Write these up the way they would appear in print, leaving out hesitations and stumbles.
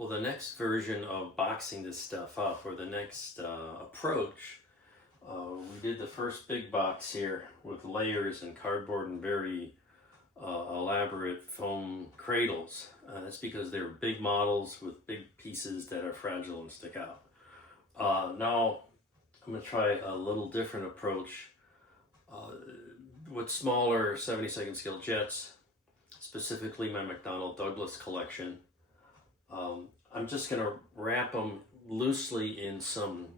Well, the next version of boxing this stuff up, or the next approach, we did the first big box here with layers and cardboard and very elaborate foam cradles. That's because they're big models with big pieces that are fragile and stick out. Now I'm going to try a little different approach with smaller 72nd scale jets, specifically my McDonnell Douglas collection. I'm just going to wrap them loosely in some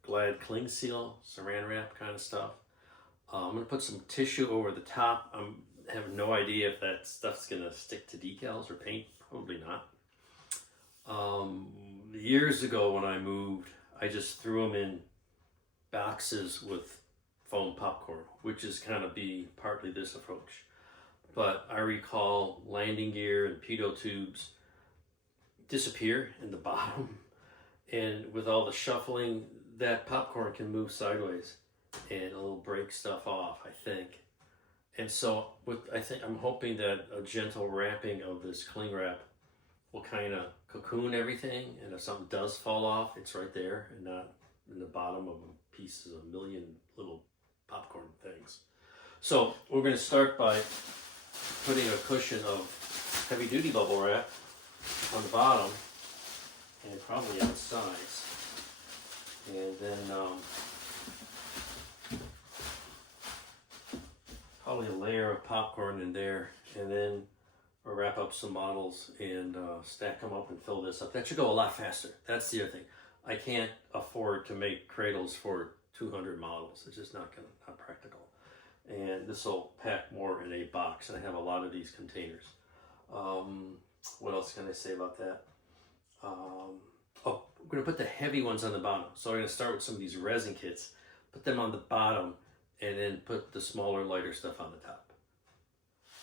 Glad cling seal, saran wrap kind of stuff. I'm going to put some tissue over the top. I have no idea if that stuff's going to stick to decals or paint. Probably not. Years ago when I moved, I just threw them in boxes with foam popcorn, which is kind of be partly this approach. But I recall landing gear and pitot tubes disappear in the bottom, and with all the shuffling, that popcorn can move sideways and it'll break stuff off, I think. And so I'm hoping that a gentle wrapping of this cling wrap will kind of cocoon everything, and if something does fall off, it's right there and not in the bottom of pieces of a million little popcorn things. So we're going to start by putting a cushion of heavy duty bubble wrap on the bottom and probably on the sides, and then probably a layer of popcorn in there, and then we'll wrap up some models and stack them up and fill this up. That should go a lot faster. That's the other thing. I can't afford to make cradles for 200 models. It's just not practical. And this will pack more in a box, and I have a lot of these containers. What else can I say about that? I'm going to put the heavy ones on the bottom. So I'm going to start with some of these resin kits, put them on the bottom, and then put the smaller, lighter stuff on the top.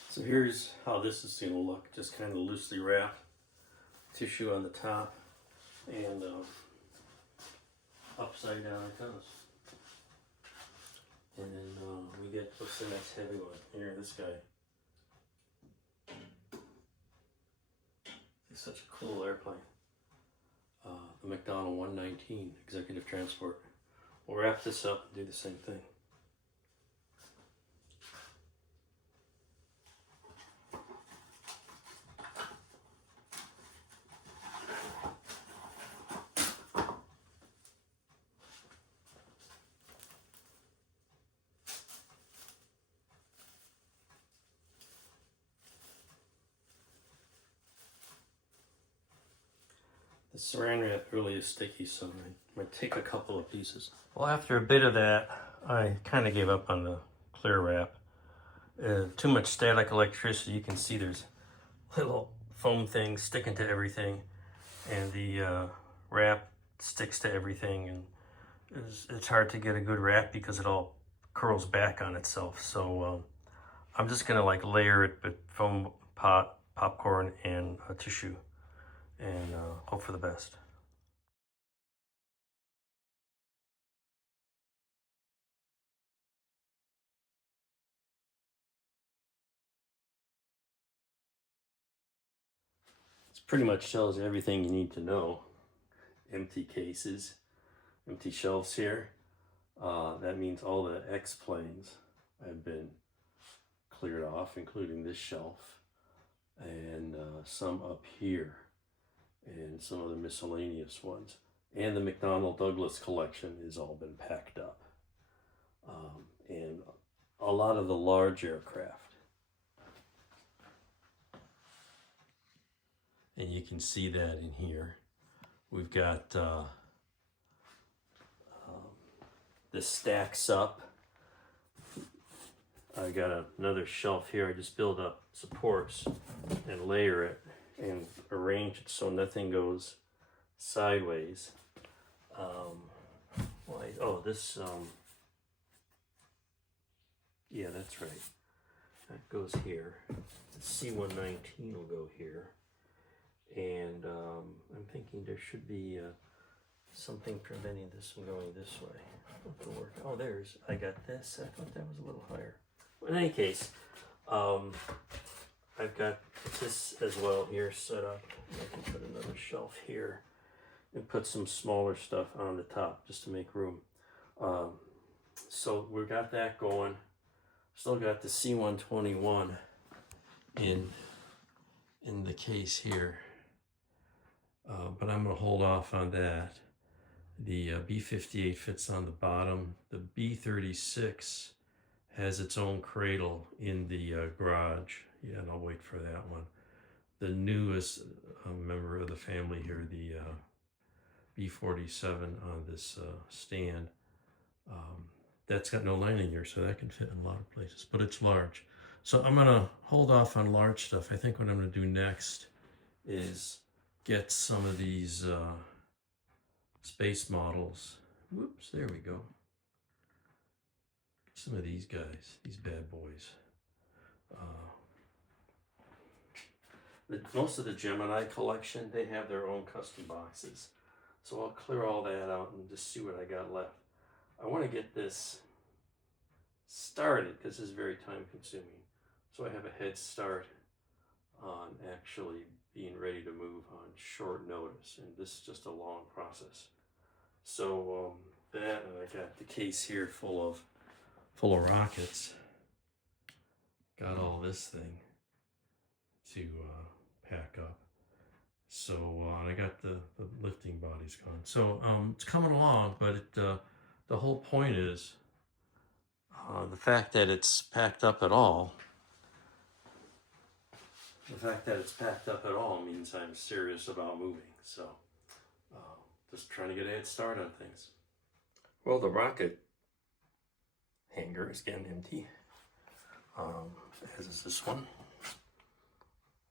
So here's how this is going to look. Just kind of loosely wrapped, tissue on the top, and upside down it goes. And then we get, what's the next heavy one? Here, this guy. It's such a cool airplane. The McDonnell 119 Executive Transport. We'll wrap this up and do the same thing. The saran wrap really is sticky, so I might take a couple of pieces. Well, after a bit of that, I kind of gave up on the clear wrap. Too much static electricity. You can see there's little foam things sticking to everything, and the wrap sticks to everything, and it's hard to get a good wrap because it all curls back on itself. So I'm just gonna like layer it with foam popcorn and tissue, and hope for the best. This pretty much tells you everything you need to know. Empty cases, empty shelves here. That means all the X-planes have been cleared off, including this shelf, and some up here, and some of the miscellaneous ones. And the McDonnell Douglas collection has all been packed up. And a lot of the large aircraft. And you can see that in here. We've got this stacks up. I got another shelf here. I just build up supports and layer it and arrange it so nothing goes sideways. Yeah, that's right. That goes here. The C-119 will go here. And I'm thinking there should be something preventing this from going this way. Oh, I got this. I thought that was a little higher. In any case, I've got this as well here set up. I can put another shelf here and put some smaller stuff on the top just to make room. So we got that going. Still got the C121 in the case here, but I'm going to hold off on that. The B58 fits on the bottom. The B36 has its own cradle in the garage. Yeah, and I'll wait for that one. The newest member of the family here, the B47 on this stand, that's got no lining here, so that can fit in a lot of places, but it's large. So I'm gonna hold off on large stuff. I think what I'm gonna do next is get some of these space models. Whoops, there we go. Some of these guys, these bad boys. Most of the Gemini collection, they have their own custom boxes. So I'll clear all that out and just see what I got left. I want to get this started because this is very time consuming. So I have a head start on actually being ready to move on short notice. And this is just a long process. So that, and I got the case here full of rockets. Got all this thing to pack up. So I got the lifting bodies gone. So it's coming along, but the whole point is the fact that it's packed up at all. The fact that it's packed up at all means I'm serious about moving. So just trying to get a head start on things. Well, the rocket hanger is getting empty, as is this one.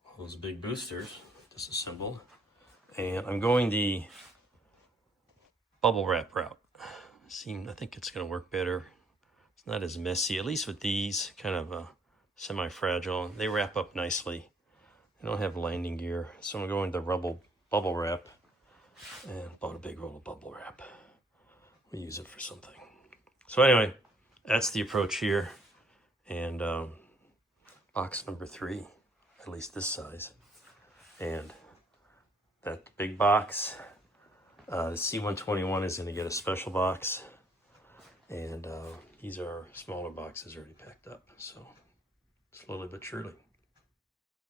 All those big boosters disassembled, and I'm going the bubble wrap route. I think it's going to work better. It's not as messy, at least with these, kind of semi-fragile. They wrap up nicely. They don't have landing gear, so I'm going the bubble wrap, and bought a big roll of bubble wrap. We use it for something. So anyway, that's the approach here, and box number 3, at least this size, and that big box. The C121 is going to get a special box, and these are smaller boxes already packed up, so slowly but surely.